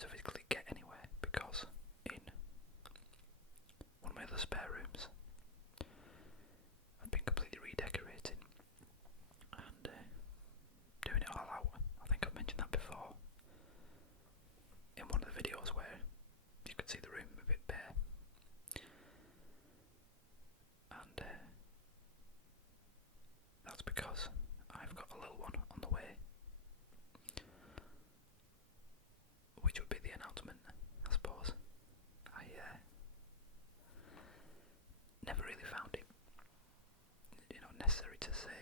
to physically get anywhere because in one of my other spare rooms I've been completely redecorating and doing it all out. I think I've mentioned that before in one of the videos where you could see the room a bit bare, and that's because I've got a little one on the way, which would be the announcement, I suppose. I never really found it, necessary to say.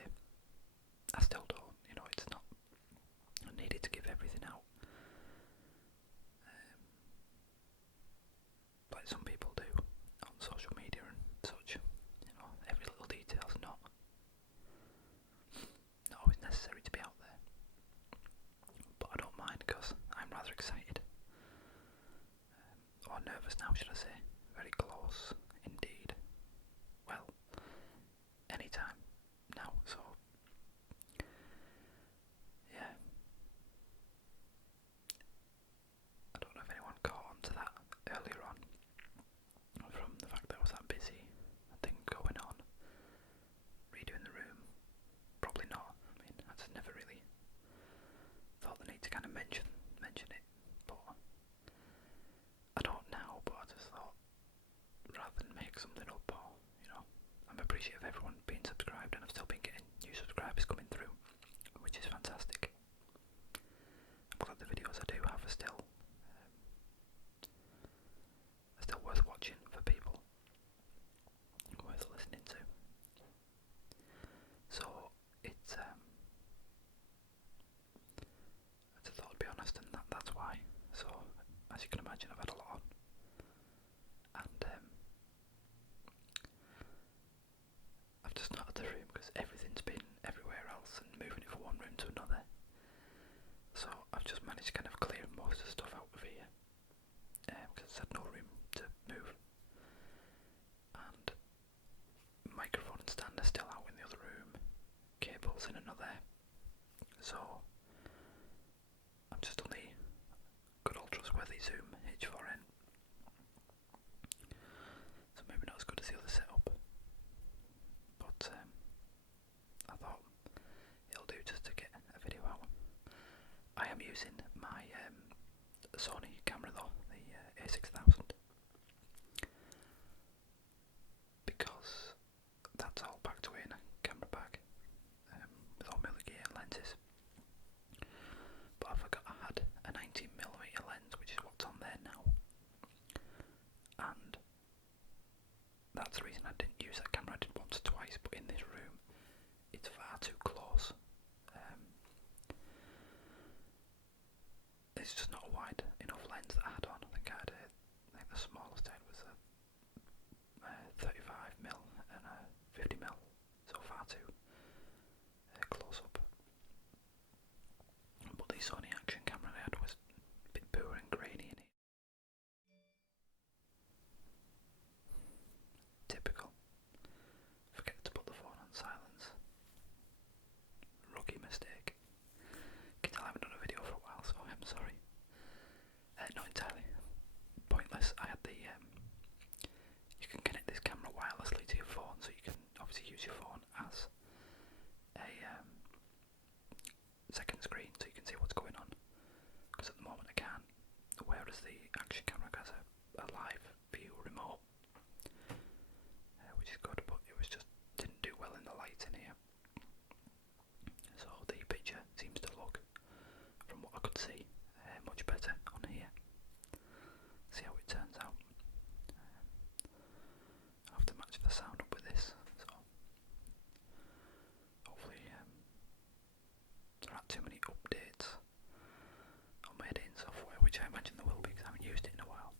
I still don't, it's not needed to give everything out, like some people do on social media and such. Every little detail's not always necessary to be out there, but I don't mind because I'm rather excited, or nervous now, should I say. Very close indeed. Well, anytime now, so yeah. I don't know if anyone caught on to that earlier on, from the fact that I was that busy, thing going on, redoing the room. Probably not. I mean, I just never really thought the need to kind of mention it, but I don't now. But I just thought, rather than make something up, or I'm appreciative of everyone being subscribed, and I've still been getting new subscribers coming through, which is fantastic. I'm glad the videos I do have are still worth watching for people, worth listening to. So it's I just thought I'd be honest, and that's why. So as you can imagine, I've had a lot on, and I've just not had the room because everything's been everywhere else and moving it from one room to another. So I've just managed to kind of clear most of the stuff out of here, because I had no room to move. And microphone and stand are still out in the other room, cables in another. So I'm just on the good old trustworthy Zoom H4n. So maybe not as good as the other setup, but I thought it'll do just to get a video out. I am using my Sony camera though, the A6000, because that's all packed away in a camera bag, with all my other gear and lenses. But I forgot I had a 19mm lens, which is what's on there now, and that's the reason I didn't use that camera. I did once or twice, but in this room it's far too close. It's just not a wide enough lens that I had on. I think the smallest I had was a 35mm and a 50mm, so far too close up. But the Sony action camera I had was a bit poor and grainy in it. Typical. Forget to put the phone on silence. Rookie mistake. You can tell I haven't done a video for a while, so I'm sorry. Not entirely pointless. I had the you can connect this camera wirelessly to your phone, so you can obviously use your phone as a second screen, so you can see what's going on. Because at the moment I can't. Whereas the action camera has a live view remote, which is good, but it was just didn't do well in the light in here. So the picture seems to look, from what I could see, much better on here. See how it turns out. I'll have to match the sound up with this, so hopefully there aren't too many updates on my editing software, which I imagine there will be because I haven't used it in a while.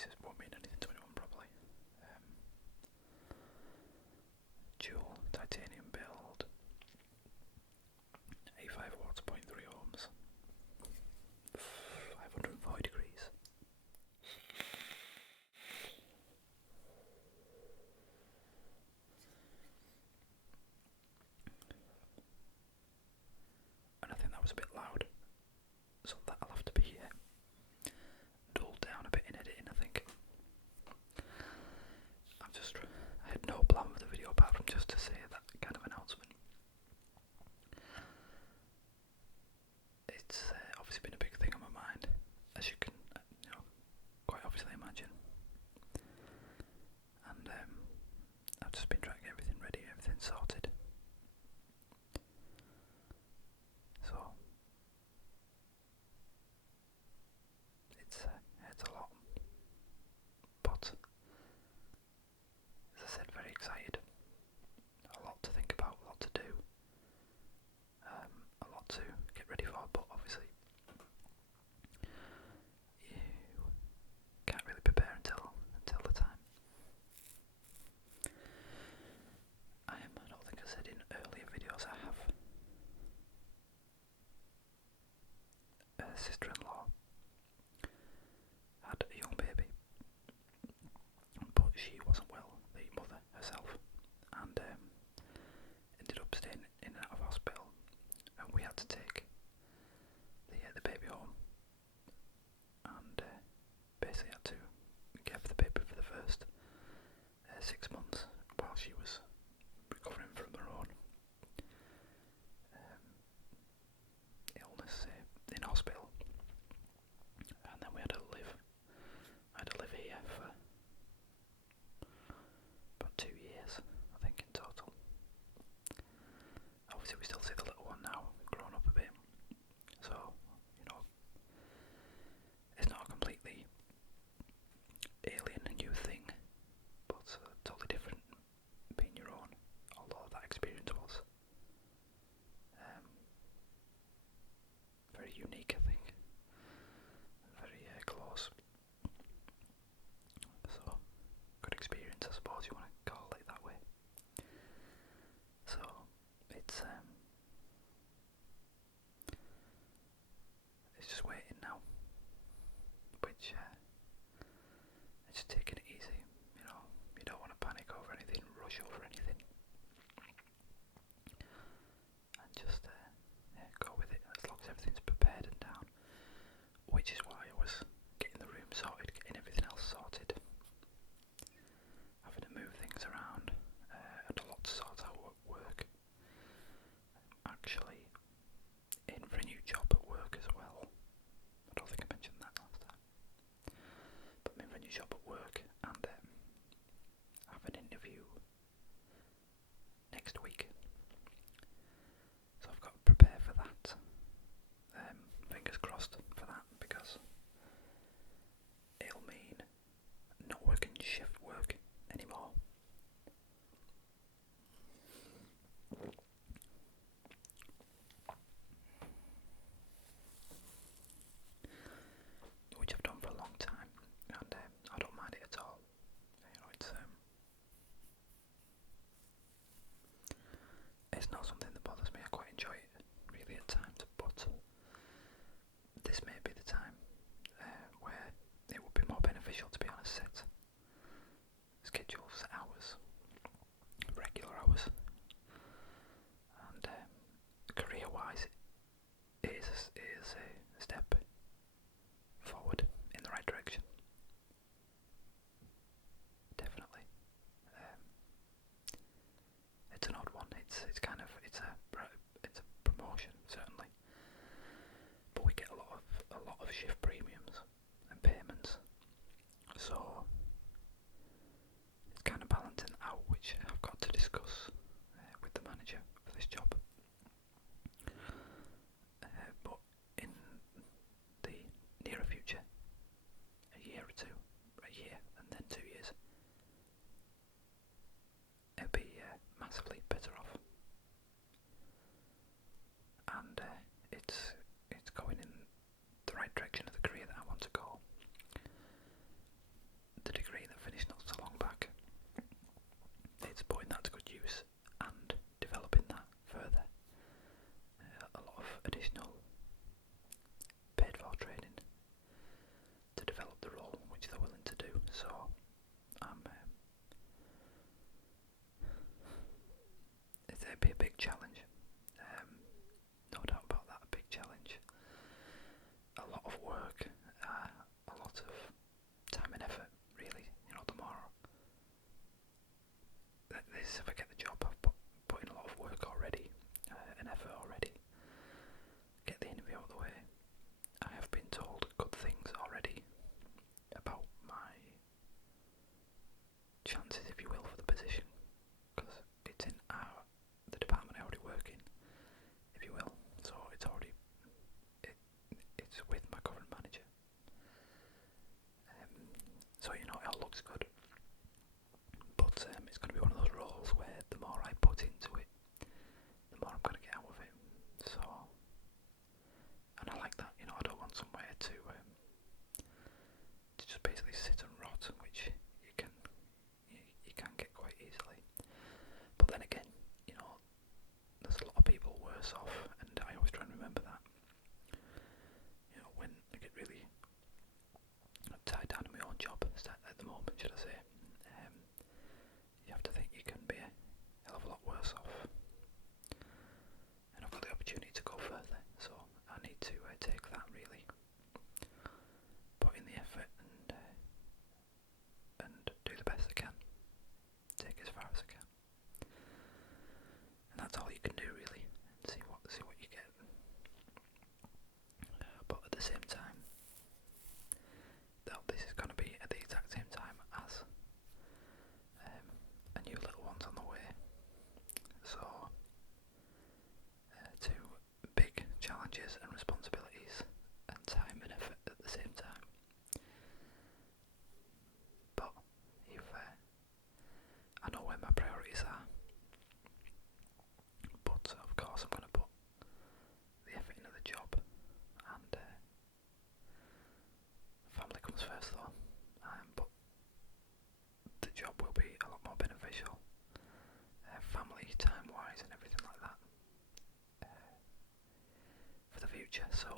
devices won't mean anything to anyone probably. Dual titanium build, 85 watts, 0.3 ohms, 540 degrees. And I think that was a bit loud, so that'll have to be dulled down a bit in editing, I think. I had no plan for the video apart from just to say that kind of announcement. It's obviously been a big thing on my mind, as you can, quite obviously imagine. And I've just been trying to get everything ready, everything sorted. So it's a lot, but as I said, very excited. A lot to think about, a lot to do, a lot to get ready for, but obviously you can't really prepare until the time. I don't think I said in earlier videos, I have a sister-in-law, had a young baby, but she wasn't well, the mother herself, and ended up staying in and out of hospital, and we had to take the baby home, and basically had to care for the baby for the first 6 months while she was recovering from her own illness in hospital, and then I had to live here for about 2 years, I think, in total. Obviously we still see the little one now, grown up a bit, so, it's not a completely alien and new thing, but totally different being your own, although that experience was very unique, I think, very close. So, good experience, I suppose you want to call it that way. So, it's just waiting now, which it's just taking it easy, you don't want to panic over anything, rush over anything, and just go with it as long as everything's prepared and down, which is why I was getting the room sorted, getting everything else sorted, having to move things around, had a lot to sort out at work. Actually in for a new job at work as well. I don't think I mentioned that last time, but I'm in for a new job at work, and I have an interview next week, so I've got to prepare for that. Fingers crossed for that, because it'll mean not working shift work anymore. Which I've done for a long time, and I don't mind it at all. It's not something that bothers me. I quite enjoy it, really, at times, but this may be the time where it would be more beneficial to be on a set schedule, set hours, regular hours, and career-wise, it is a step forward in the right direction. Definitely. It's an odd one. It's a promotion, certainly, but we get a lot of shift premiums and payments, so it's kind of balancing out, which I've got to discuss with the manager for this job. But in the nearer future, a year and then 2 years, it'll be massively better off, and it's going in the right direction of the career that I want to go. work, a lot of time and effort, really. The more this, if I get the job, I've put in a lot of work already, and effort already. Get the interview out of the way. I have been told good things already about my chances, if you will, for the position, because it's in the department I already work in, if you will. So it's already it's with my current manager. So it all looks good. But it's going to be one of those roles where the more I put into it, the more I'm going to get out of it. So, and I like that. I don't want somewhere to just basically sit and rot, which you can get quite easily. But then again, there's a lot of people worse off, and I always try and remember that. When I get really tied down in my own job at the moment, should I say, you have to think you can be a hell of a lot worse off. And I've got the opportunity to go further, so I need to take that, really. Put in the effort and do the best I can. Take as far as I can. And that's all you can do, really. And see what you get. But at the same time, this is going to be at the exact same time as a new little one's on the way. So, two big challenges and responsibilities and time and effort at the same time. But I know where my priorities are. But of course I'm going to put the effort into the job, and family comes first though. But the job will be a lot more beneficial, family time wise and everything like that, for the future. So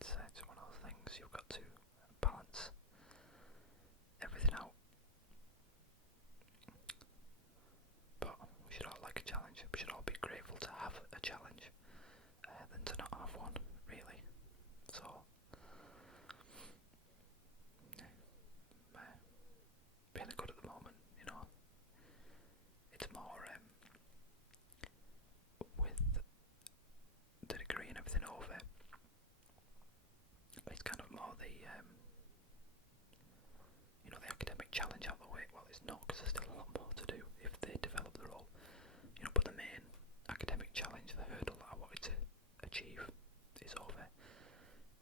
it's one of those things you've got to balance everything out. But we should all like a challenge. We should all be grateful to have a challenge than to not have one, really. So feeling good at the moment. It's more with the degree and everything over. It's kind of more the the academic challenge out the way. Well, it's not, because there's still a lot more to do if they develop the role. But the main academic challenge, the hurdle that I wanted to achieve, is over.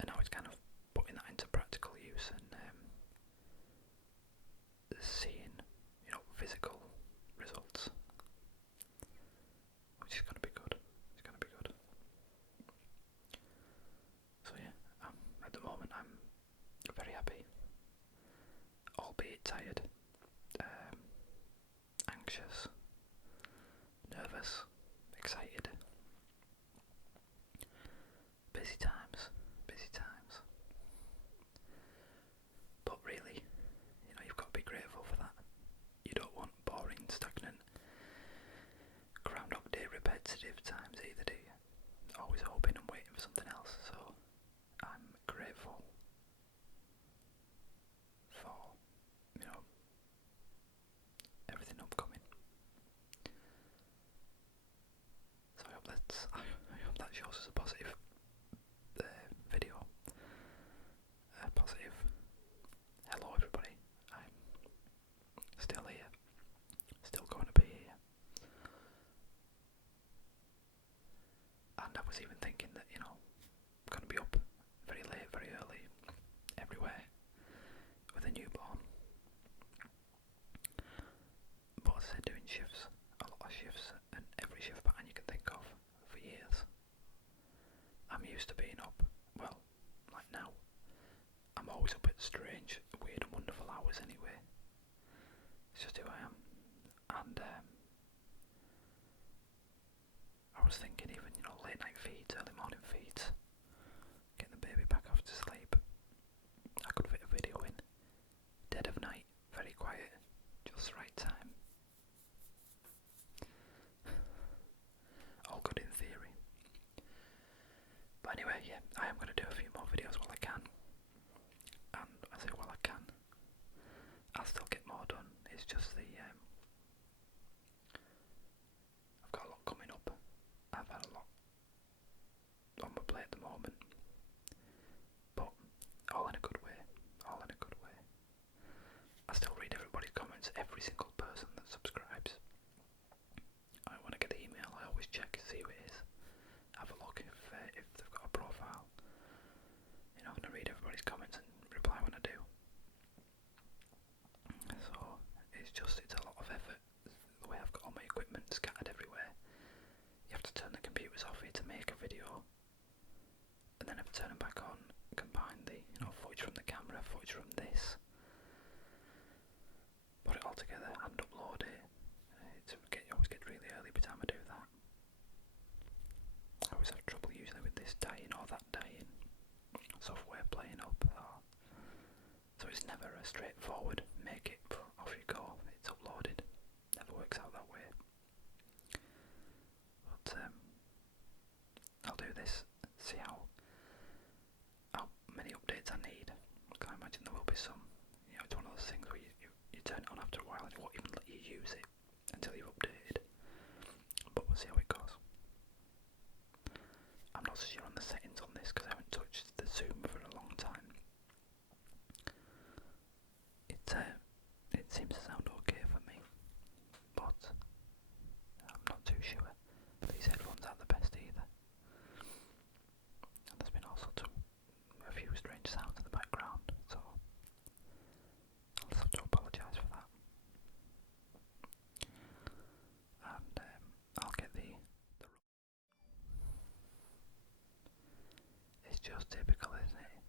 And now it's kind of putting that into practical use and seeing, physical results, which is going to be good. It's going to be good. So yeah, at the moment I'm very happy, albeit tired, anxious, nervous, excited. Busy times. But really, you've got to be grateful for that. You don't want boring, stagnant, Groundhog Day repetitive times either, do you? Always hoping and waiting for something else. So I'm grateful for, everything upcoming. So I hope that shows us a positive video. Positive. Hello everybody. I'm still here. Still going to be here. And I was even thinking that, I'm going to be up very late, very early, everywhere, with a newborn. But as I said, doing shifts, a lot of shifts, and every shift pattern you can think of for years. I'm used to being up, well, like now. I'm always up at strange, weird and wonderful hours anyway. It's just who I am. And I was thinking even, late night feeds, early morning feeds, getting the baby back off to sleep. I could fit a video in. Dead of night, very quiet, just the right time. All good in theory. But anyway, yeah, I am going to do a few more videos while I can. I've got a lot coming up. I've had a lot on my plate at the moment, but all in a good way. All in a good way. I still read everybody's comments, every single person that subscribes. When I get the email, I always check to see who it is. Have a look if they've got a profile. You know, and I read everybody's comments and reply when I do. So it's a lot of effort. The way I've got all my equipment scattered everywhere. You have to turn the computers off here to make a video, and then have to turn them back on, combine the footage from the camera, footage from this, put it all together and upload it. I always get really early by the time I do that. I always have trouble usually with this dying or that dying, software playing up. So it's never a straightforward make it, off you go, it's uploaded. Never works out that way. But I'll do this, see how many updates I need. I imagine there will be some. It's one of those things where you turn it on after a while and it won't even let you use it until you've updated. But we'll see how it goes. I'm not so sure on the settings on this because I haven't touched the zoom for a long time. It seems to sound okay for me, but I'm not too sure. These headphones aren't the best either. And there's been also a few strange sounds in the background, so I'll just have to apologise for that. And I'll get the it's just typical, isn't it?